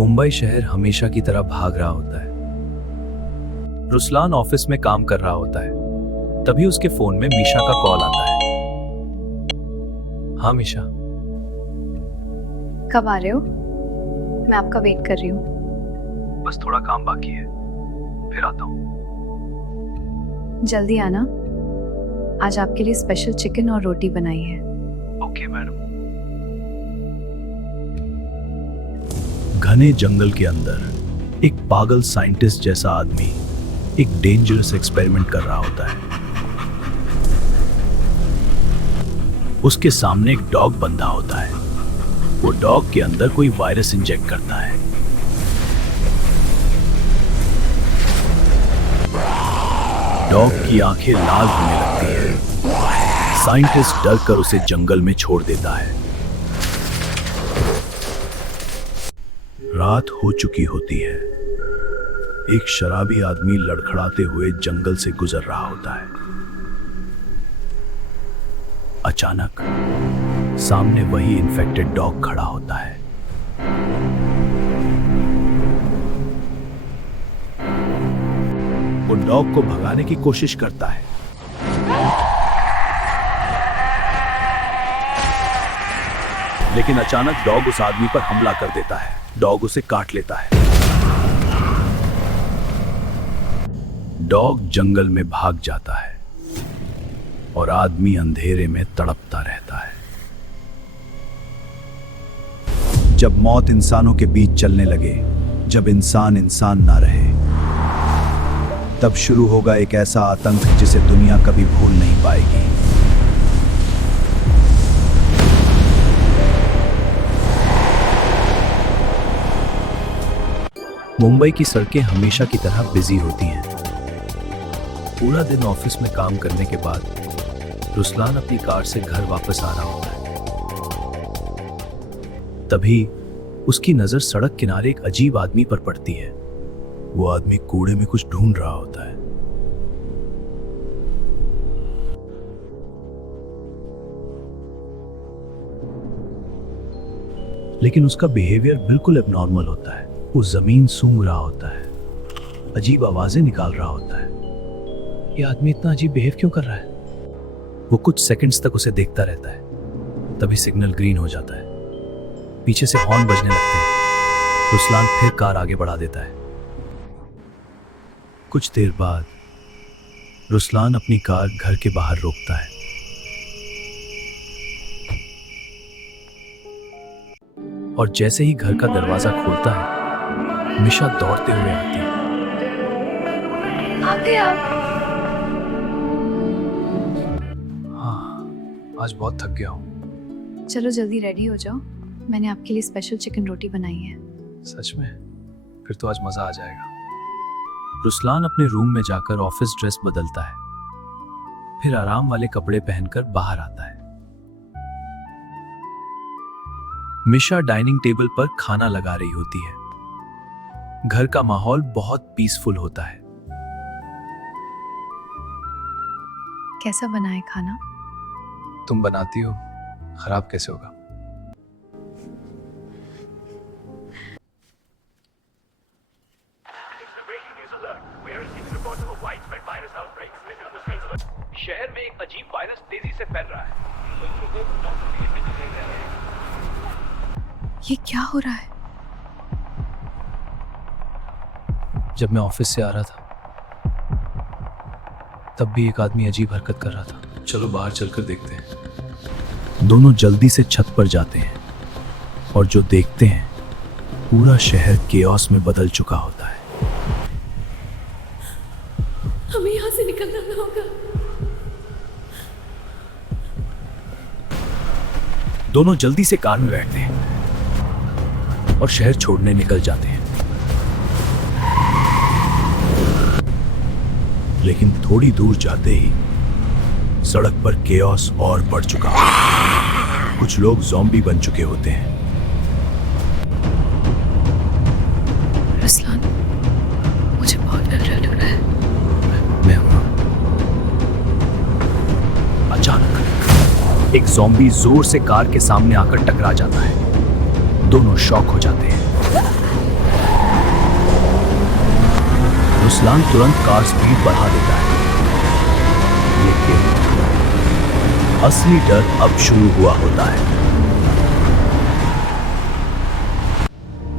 मुंबई शहर हमेशा की तरह भाग रहा होता है। रुस्लान ऑफिस में काम कर रहा होता है। तभी उसके फोन में मीशा का कॉल आता है। हाँ मीशा। कब आ रहे हो? मैं आपका वेट कर रही हूँ। बस थोड़ा काम बाकी है, फिर आता हूँ। जल्दी आना। आज आपके लिए स्पेशल चिकन और रोटी बनाई है। Okay madam. घने जंगल के अंदर एक पागल साइंटिस्ट जैसा आदमी एक डेंजरस एक्सपेरिमेंट कर रहा होता है। उसके सामने एक डॉग बंधा होता है। वो डॉग के अंदर कोई वायरस इंजेक्ट करता है। डॉग की आंखें लाल होने लगती है। साइंटिस्ट डरकर उसे जंगल में छोड़ देता है। रात हो चुकी होती है। एक शराबी आदमी लड़खड़ाते हुए जंगल से गुजर रहा होता है। अचानक सामने वही इन्फेक्टेड डॉग खड़ा होता है। वो डॉग को भगाने की कोशिश करता है, लेकिन अचानक डॉग उस आदमी पर हमला कर देता है। डॉग उसे काट लेता है। डॉग जंगल में भाग जाता है और आदमी अंधेरे में तड़पता रहता है। जब मौत इंसानों के बीच चलने लगे, जब इंसान इंसान ना रहे, तब शुरू होगा एक ऐसा आतंक जिसे दुनिया कभी भूल नहीं पाएगी। मुंबई की सड़कें हमेशा की तरह बिजी होती हैं। पूरा दिन ऑफिस में काम करने के बाद रुस्लान अपनी कार से घर वापस आ रहा होता है। तभी उसकी नजर सड़क किनारे एक अजीब आदमी पर पड़ती है। वो आदमी कूड़े में कुछ ढूंढ रहा होता है। लेकिन उसका बिहेवियर बिल्कुल एबनॉर्मल होता है। वो जमीन सूंघ रहा होता है, अजीब आवाजें निकाल रहा होता है। ये आदमी इतना अजीब बिहेव क्यों कर रहा है? वो कुछ सेकंड्स तक उसे देखता रहता है। तभी सिग्नल ग्रीन हो जाता है। पीछे से हॉर्न बजने लगते हैं। रुस्लान फिर कार आगे बढ़ा देता है। कुछ देर बाद रुस्लान अपनी कार घर के बाहर रोकता है। और जैसे ही घर का दरवाजा खोलता है, मिशा दौड़ते हुए आती है। आ गए आप? हाँ, आज बहुत थक गया हूँ। चलो जल्दी रेडी हो जाओ। मैंने आपके लिए स्पेशल चिकन रोटी बनाई है। सच में? फिर तो आज मजा आ जाएगा। रुस्लान अपने रूम में जाकर ऑफिस ड्रेस बदलता है, फिर आराम वाले कपड़े पहनकर बाहर आता है। मिशा डाइनिंग टेबल पर खाना लगा रही होती है। घर का माहौल बहुत पीसफुल होता है। कैसा बना है खाना? तुम बनाती हो, खराब कैसे होगा? शहर में एक अजीब वायरस तेजी से फैल रहा है। ये क्या हो रहा है? जब मैं ऑफिस से आ रहा था, तब भी एक आदमी अजीब हरकत कर रहा था। चलो बाहर चलकर देखते हैं। दोनों जल्दी से छत पर जाते हैं और जो देखते हैं, पूरा शहर केओस में बदल चुका होता है। हमें यहाँ से निकलना होगा। दोनों जल्दी से कार में बैठते हैं और शहर छोड़ने निकल जाते हैं। लेकिन थोड़ी दूर जाते ही सड़क पर केओस और बढ़ चुका होता है। कुछ लोग ज़ॉम्बी बन चुके होते हैं। रुस्लान, मुझे बहुत डर लग रहा है। मैं अचानक एक ज़ॉम्बी जोर से कार के सामने आकर टकरा जाता है। दोनों शॉक हो जाते हैं। रुस्लान तुरंत कार स्पीड बढ़ा देता है, लेकिन असली डर अब शुरू हुआ होता है।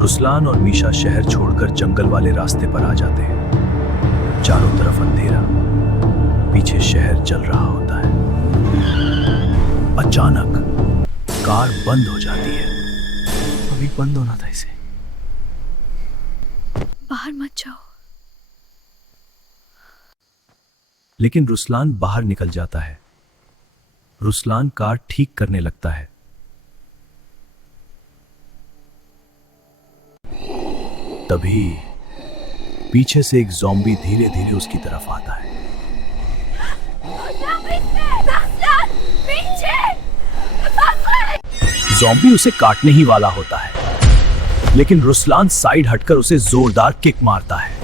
रुस्लान और मीशा शहर छोड़कर जंगल वाले रास्ते पर आ जाते हैं। चारों तरफ अंधेरा, पीछे शहर जल रहा होता है। अचानक कार बंद हो जाती है। अभी बंद होना था इसे। बाहर मत जाओ। लेकिन रुस्लान बाहर निकल जाता है। रुस्लान कार ठीक करने लगता है। तभी पीछे से एक ज़ॉम्बी धीरे धीरे उसकी तरफ आता है। ज़ॉम्बी उसे काटने ही वाला होता है, लेकिन रुस्लान साइड हटकर उसे जोरदार किक मारता है।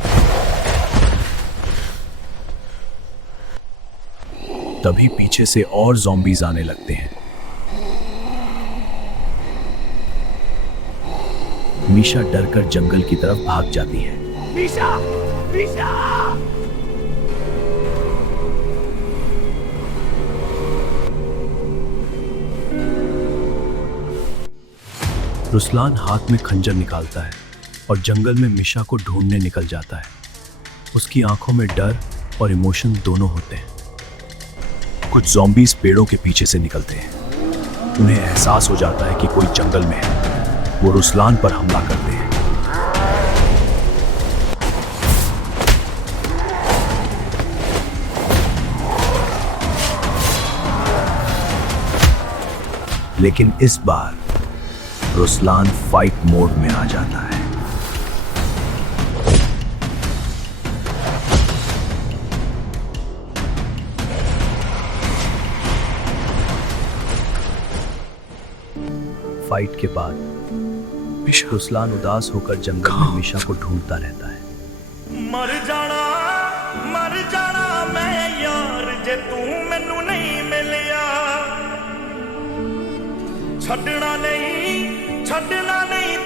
तभी पीछे से और ज़ॉम्बीज आने लगते हैं। मीशा डरकर जंगल की तरफ भाग जाती है। मीशा! मीशा! रुस्लान हाथ में खंजर निकालता है और जंगल में मीशा को ढूंढने निकल जाता है। उसकी आंखों में डर और इमोशन दोनों होते हैं। कुछ ज़ॉम्बीज पेड़ों के पीछे से निकलते हैं। उन्हें एहसास हो जाता है कि कोई जंगल में है। वो रुस्लान पर हमला करते हैं। लेकिन इस बार रुस्लान फाइट मोड में आ जाता है। फाइट के बाद रुस्लान उदास होकर जंगल में मीशा को ढूंढता रहता है। मर जाना मैं यार जे तू मैनू नहीं मिलिया। छड़ना नहीं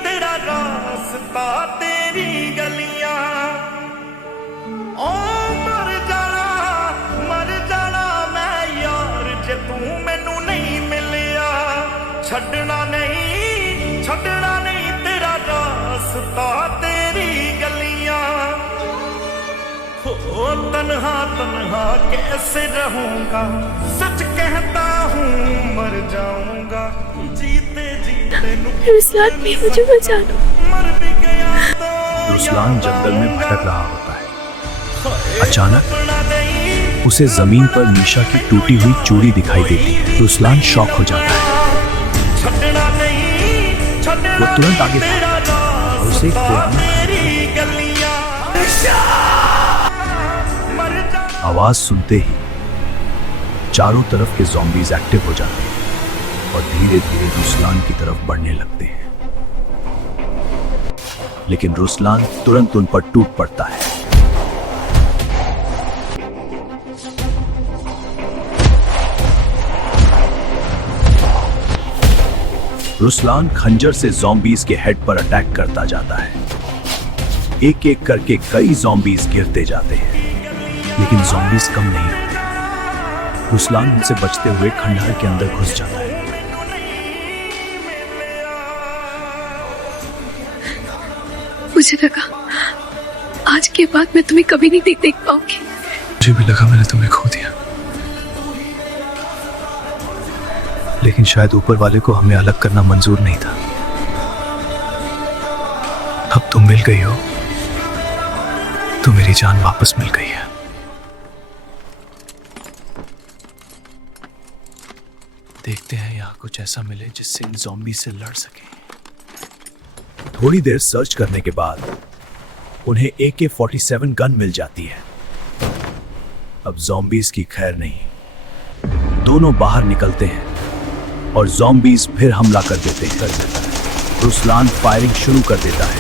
तेरा रास्ता तेरी गलियां। ओ मर जाना मैं यार जे तू मैनू नहीं मिलिया। छड़ना नहीं तेरा रास्ता तेरी गलियां। हो तन्हा कैसे रहूंगा, सच कहता हूँ मर जाऊंगा। जीते रुस्लान भी मुझे बचा लो। मर भी गया तो रुस्लान जंगल में भटक रहा होता है। अचानक उसे जमीन पर मीशा की टूटी हुई चूड़ी दिखाई देती है। रुस्लान शॉक हो जाता है। वो तुरंत आगे बढ़ता है और उसे एक पुराना आवाज सुनते ही चारों तरफ के ज़ॉम्बीज एक्टिव हो जाते हैं और धीरे धीरे रुस्लान की तरफ बढ़ने लगते हैं। लेकिन रुस्लान तुरंत उन पर टूट पड़ता है। रुस्लान खंजर से ज़ॉम्बीज के हेड पर अटैक करता जाता है। एक एक करके कई ज़ॉम्बीज गिरते जाते हैं, लेकिन ज़ॉम्बीज कम नहीं होते। रुस्लान उनसे बचते हुए खंडहर के अंदर घुस जाता है। मुझे लगा आज के बाद मैं तुम्हें कभी नहीं देख पाऊंगी। मुझे भी लगा मैंने तुम्हें खो दिया, लेकिन शायद ऊपर वाले को हमें अलग करना मंजूर नहीं था। अब तुम मिल गई हो तो मेरी जान वापस मिल गई है। देखते हैं यहाँ कुछ ऐसा मिले जिससे इन ज़ॉम्बी से लड़ सके। थोड़ी देर सर्च करने के बाद उन्हें AK-47 गन मिल जाती है। अब ज़ॉम्बीज की खैर नहीं। दोनों बाहर निकलते हैं और ज़ॉम्बीज फिर हमला कर देते हैं। रुस्लान फायरिंग शुरू कर देता है।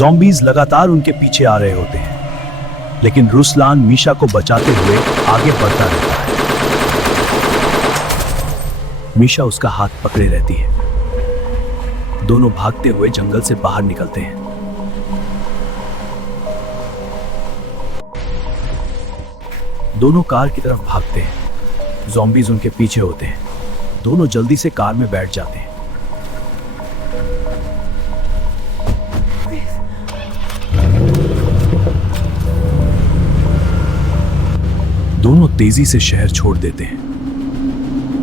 ज़ॉम्बीज लगातार उनके पीछे आ रहे होते हैं, लेकिन रुसलान मीशा को बचाते हुए आगे बढ़ता रहता है। मीशा उसका हाथ पकड़े रहती है। दोनों भागते हुए जंगल से बाहर निकलते हैं। दोनों कार की तरफ भागते हैं। ज़ॉम्बीज उनके पीछे होते हैं। दोनों जल्दी से कार में बैठ जाते हैं। दोनों तेजी से शहर छोड़ देते हैं,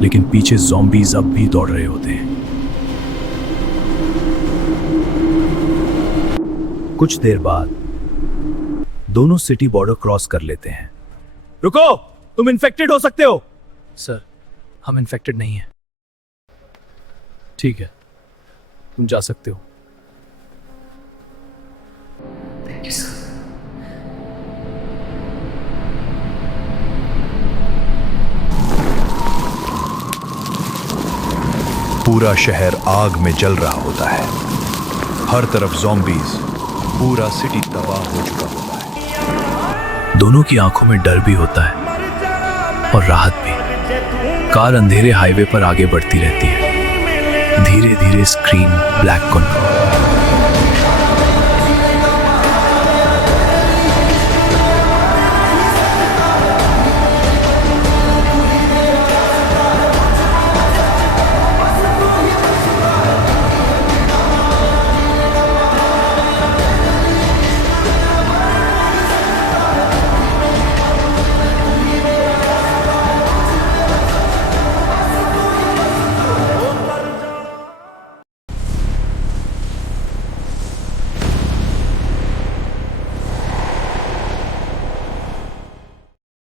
लेकिन पीछे ज़ॉम्बीज अब भी दौड़ रहे होते हैं। कुछ देर बाद दोनों सिटी बॉर्डर क्रॉस कर लेते हैं। रुको, तुम इन्फेक्टेड हो सकते हो। सर, हम इन्फेक्टेड नहीं हैं। ठीक है, तुम जा सकते हो। पूरा शहर आग में जल रहा होता है। हर तरफ ज़ॉम्बीज, पूरा सिटी तबाह हो चुका होता है। दोनों की आंखों में डर भी होता है और राहत भी। कार अंधेरे हाईवे पर आगे बढ़ती रहती है। धीरे धीरे स्क्रीन ब्लैक कॉन्ट्रास्ट